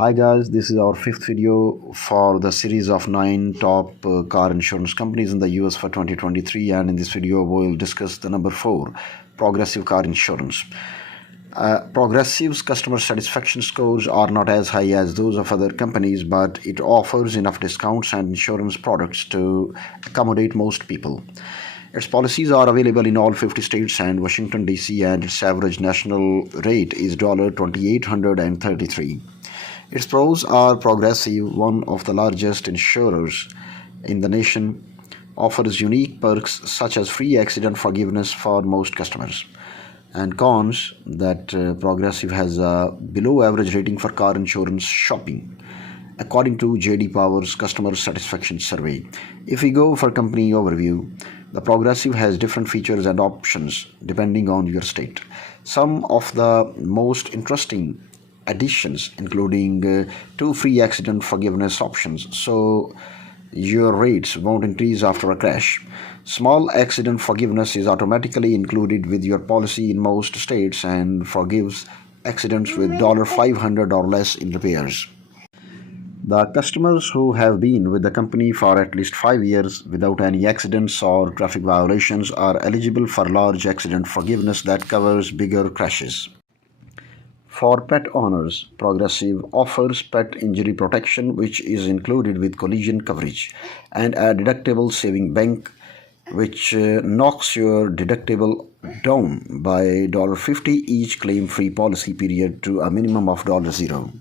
Hi guys, this is our fifth video for the series of 9 top car insurance companies in the US for 2023, and in this video we'll discuss the number 4, Progressive Car Insurance. Progressive's customer satisfaction scores are not as high as those of other companies, but it offers enough discounts and insurance products to accommodate most people. Its policies are available in all 50 states and Washington, D.C., and its average national rate is $2,833. Its pros are Progressive, one of the largest insurers in the nation, offers unique perks such as free accident forgiveness for most customers. And cons that Progressive has a below average rating for car insurance shopping, according to J.D. Power's customer satisfaction survey. If we go for company overview, the Progressive has different features and options depending on your state. Some of the most interesting additions including 2 free accident forgiveness options, so your rates won't increase after a crash. Small accident forgiveness is automatically included with your policy in most states and forgives accidents with $500 or less in repairs. The customers who have been with the company for at least 5 years without any accidents or traffic violations are eligible for large accident forgiveness that covers bigger crashes. For pet owners, Progressive offers pet injury protection, which is included with collision coverage, and a deductible saving bank, which knocks your deductible down by $50 each claim-free policy period to a minimum of $0.